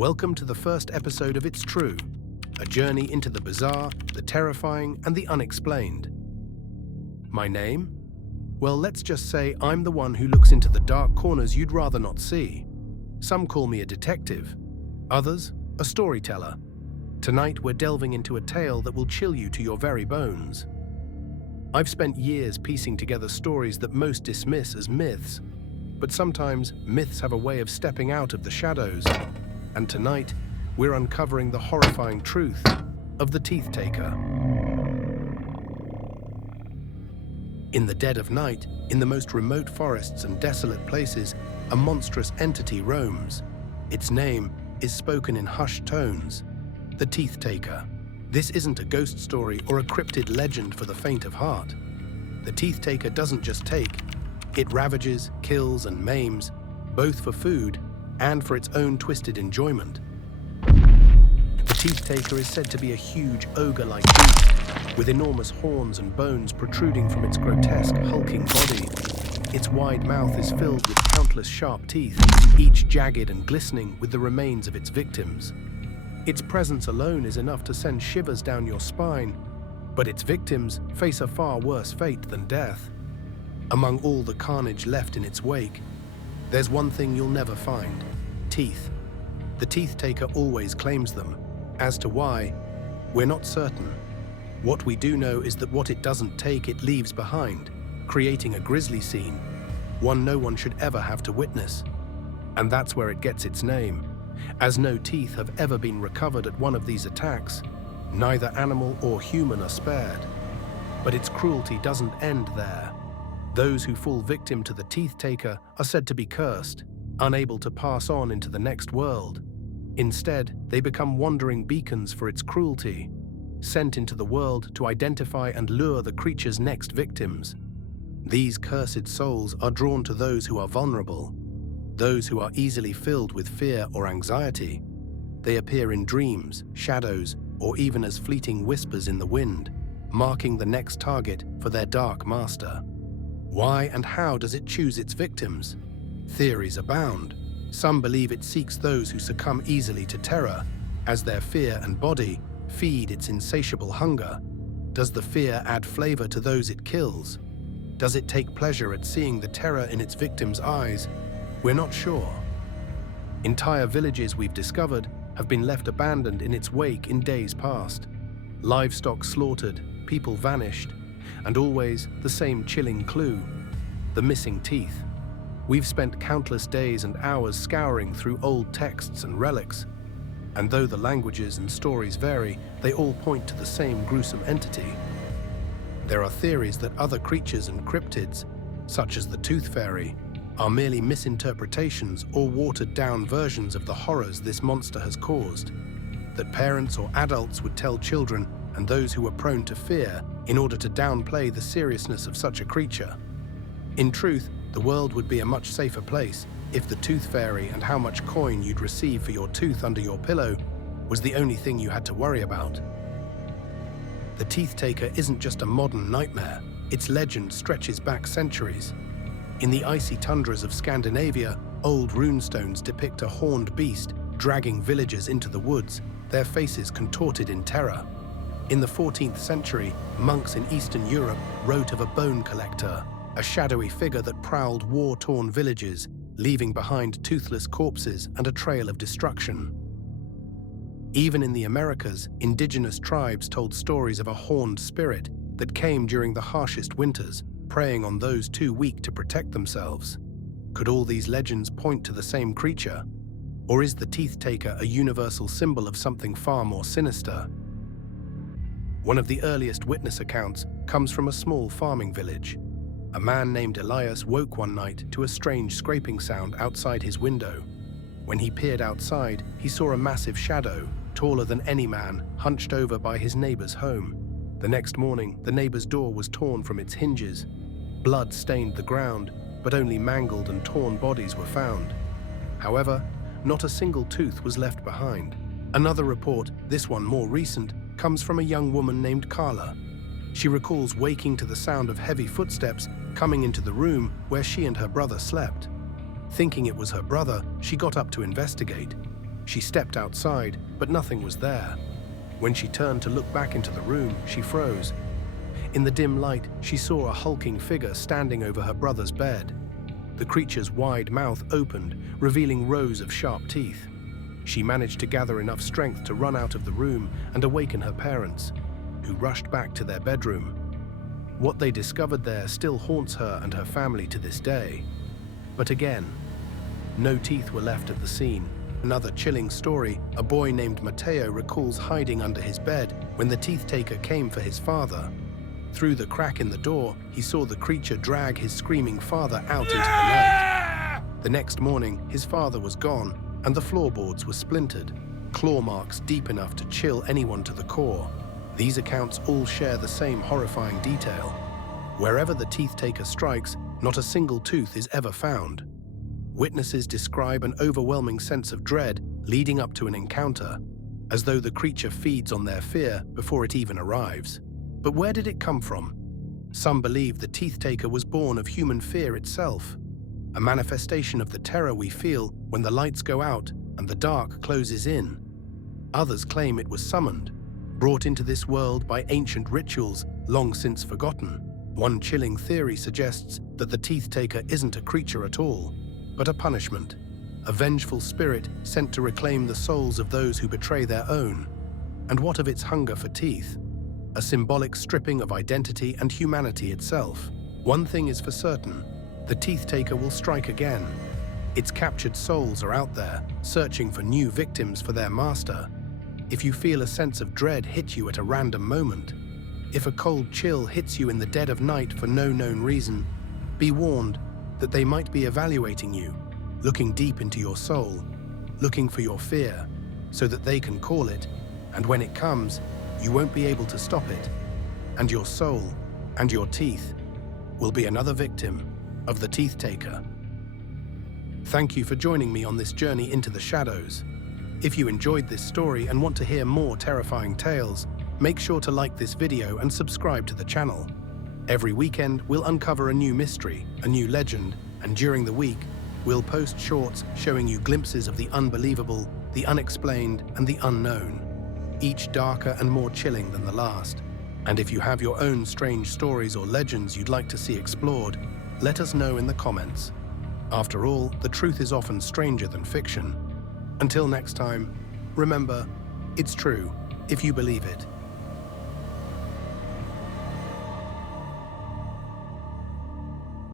Welcome to the first episode of It's True, a journey into the bizarre, the terrifying, and the unexplained. My name? Well, let's just say I'm the one who looks into the dark corners you'd rather not see. Some call me a detective, others, a storyteller. Tonight, we're delving into a tale that will chill you to your very bones. I've spent years piecing together stories that most dismiss as myths, but sometimes myths have a way of stepping out of the shadows. And tonight, we're uncovering the horrifying truth of the Teethtaker. In the dead of night, in the most remote forests and desolate places, a monstrous entity roams. Its name is spoken in hushed tones, the Teethtaker. This isn't a ghost story or a cryptid legend for the faint of heart. The Teethtaker doesn't just take, it ravages, kills, and maims, both for food and for its own twisted enjoyment. The Teethtaker is said to be a huge ogre-like beast, with enormous horns and bones protruding from its grotesque, hulking body. Its wide mouth is filled with countless sharp teeth, each jagged and glistening with the remains of its victims. Its presence alone is enough to send shivers down your spine, but its victims face a far worse fate than death. Among all the carnage left in its wake, there's one thing you'll never find: teeth. The Teethtaker always claims them. As to why, we're not certain. What we do know is that what it doesn't take, it leaves behind, creating a grisly scene, one no one should ever have to witness. And that's where it gets its name. As no teeth have ever been recovered at one of these attacks, neither animal or human are spared. But its cruelty doesn't end there. Those who fall victim to the Teethtaker are said to be cursed, unable to pass on into the next world. Instead, they become wandering beacons for its cruelty, sent into the world to identify and lure the creature's next victims. These cursed souls are drawn to those who are vulnerable, those who are easily filled with fear or anxiety. They appear in dreams, shadows, or even as fleeting whispers in the wind, marking the next target for their dark master. Why and how does it choose its victims? Theories abound. Some believe it seeks those who succumb easily to terror, as their fear and body feed its insatiable hunger. Does the fear add flavor to those it kills? Does it take pleasure at seeing the terror in its victims' eyes? We're not sure. Entire villages, we've discovered, have been left abandoned in its wake in days past. Livestock slaughtered, people vanished, and always the same chilling clue: the missing teeth. We've spent countless days and hours scouring through old texts and relics, and though the languages and stories vary, they all point to the same gruesome entity. There are theories that other creatures and cryptids, such as the Tooth Fairy, are merely misinterpretations or watered-down versions of the horrors this monster has caused, that parents or adults would tell children and those who were prone to fear in order to downplay the seriousness of such a creature. In truth, the world would be a much safer place if the Tooth Fairy and how much coin you'd receive for your tooth under your pillow was the only thing you had to worry about. The Teethtaker isn't just a modern nightmare. Its legend stretches back centuries. In the icy tundras of Scandinavia, old runestones depict a horned beast dragging villagers into the woods, their faces contorted in terror. In the 14th century, monks in Eastern Europe wrote of a bone collector, a shadowy figure that prowled war-torn villages, leaving behind toothless corpses and a trail of destruction. Even in the Americas, indigenous tribes told stories of a horned spirit that came during the harshest winters, preying on those too weak to protect themselves. Could all these legends point to the same creature? Or is the Teethtaker a universal symbol of something far more sinister? One of the earliest witness accounts comes from a small farming village. A man named Elias woke one night to a strange scraping sound outside his window. When he peered outside, he saw a massive shadow, taller than any man, hunched over by his neighbor's home. The next morning, the neighbor's door was torn from its hinges. Blood stained the ground, but only mangled and torn bodies were found. However, not a single tooth was left behind. Another report, this one more recent, comes from a young woman named Carla. She recalls waking to the sound of heavy footsteps coming into the room where she and her brother slept. Thinking it was her brother, she got up to investigate. She stepped outside, but nothing was there. When she turned to look back into the room, she froze. In the dim light, she saw a hulking figure standing over her brother's bed. The creature's wide mouth opened, revealing rows of sharp teeth. She managed to gather enough strength to run out of the room and awaken her parents, who rushed back to their bedroom. What they discovered there still haunts her and her family to this day. But again, no teeth were left at the scene. Another chilling story, a boy named Mateo recalls hiding under his bed when the Teethtaker came for his father. Through the crack in the door, he saw the creature drag his screaming father out into the night. The next morning, his father was gone, and the floorboards were splintered, claw marks deep enough to chill anyone to the core. These accounts all share the same horrifying detail. Wherever the Teethtaker strikes, not a single tooth is ever found. Witnesses describe an overwhelming sense of dread leading up to an encounter, as though the creature feeds on their fear before it even arrives. But where did it come from? Some believe the Teethtaker was born of human fear itself, a manifestation of the terror we feel when the lights go out and the dark closes in. Others claim it was summoned, brought into this world by ancient rituals long since forgotten. One chilling theory suggests that the Teethtaker isn't a creature at all, but a punishment, a vengeful spirit sent to reclaim the souls of those who betray their own. And what of its hunger for teeth? A symbolic stripping of identity and humanity itself. One thing is for certain, the Teethtaker will strike again. Its captured souls are out there, searching for new victims for their master. If you feel a sense of dread hit you at a random moment, if a cold chill hits you in the dead of night for no known reason, be warned that they might be evaluating you, looking deep into your soul, looking for your fear, so that they can call it, and when it comes, you won't be able to stop it, and your soul and your teeth will be another victim of the Teethtaker. Thank you for joining me on this journey into the shadows. If you enjoyed this story and want to hear more terrifying tales, make sure to like this video and subscribe to the channel. Every weekend, we'll uncover a new mystery, a new legend, and during the week, we'll post shorts showing you glimpses of the unbelievable, the unexplained, and the unknown, each darker and more chilling than the last. And if you have your own strange stories or legends you'd like to see explored, let us know in the comments. After all, the truth is often stranger than fiction. Until next time, remember, it's true if you believe it.